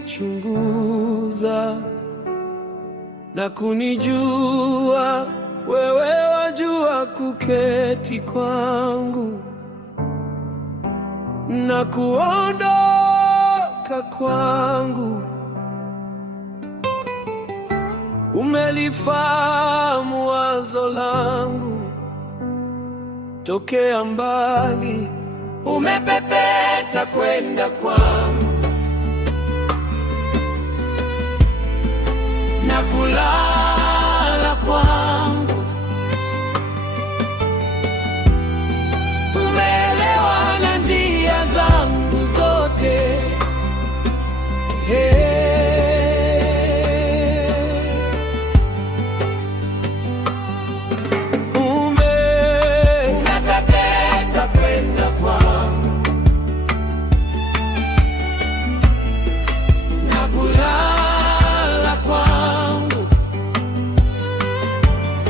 kunichunguza na kunijua. Wewe wajua kuketi kwangu na kuondoka kwangu. Umelifahamu wazo langu tokea mbali, umepepeta kwenda kwangu na kulala kwangu. Umeelewa na njia zangu zote, umepepeta kwenda kwangu na kulala kwangu.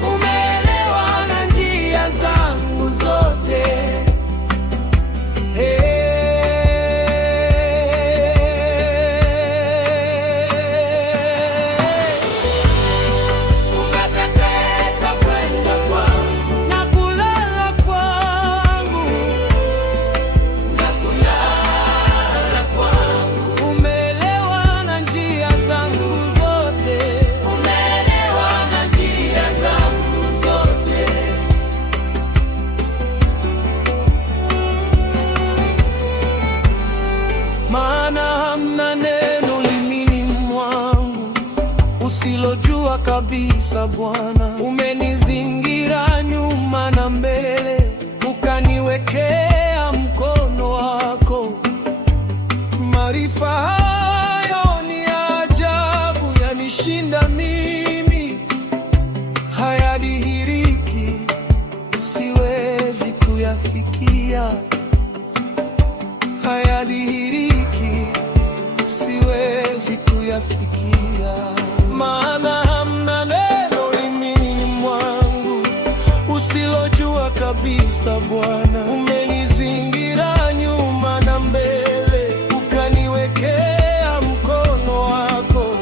Umeelewa na njia zangu zote, usilojua kabisa Bwana. Umenizingira nyuma na mbele, ukaniwekea mkono wako. Maarifa hayo ni ya ajabu, yanishinda mimi, hayadhihiriki, siwezi kuyafikia. Hayadhihiriki, siwezi kuyafikia. Maana hamna neno limini mwangu usilojua kabisa Bwana. Umenizingira nyuma na mbele, ukaniwekea mkono wako.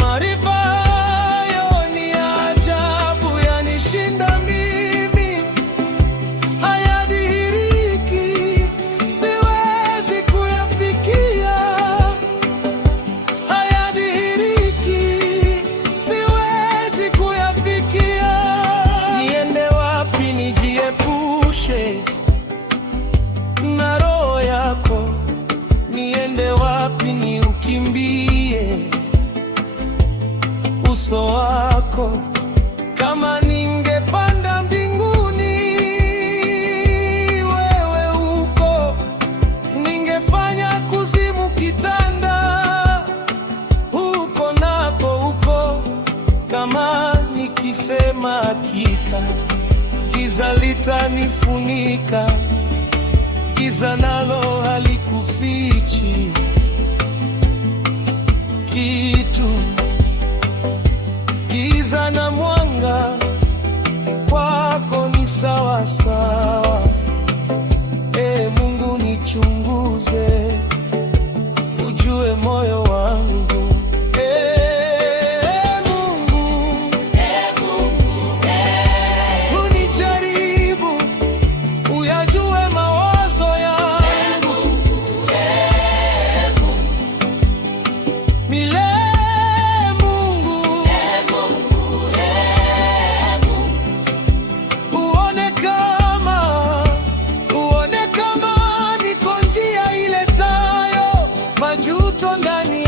Maarifa hayo ni ya ajabu, yanishinda mimi, hayadhihiriki, siwezi kuyafikia. Na roho yako, niende wapi niukimbie uso wako? Kama ningepanda mbinguni, wewe uko. Ningefanya kuzimu kitanda, huko nako uko. Kama nikisema hakika, giza litanifunika. Giza nalo halikufichi kitu. Giza na mwanga kwako ni sawa sawa. Mungu nichunguze, ujue moyo wangu. Unijaribu, uyajue mawazo yangu. Milele Mungu, uone kama niko njia iletayo majuto ndani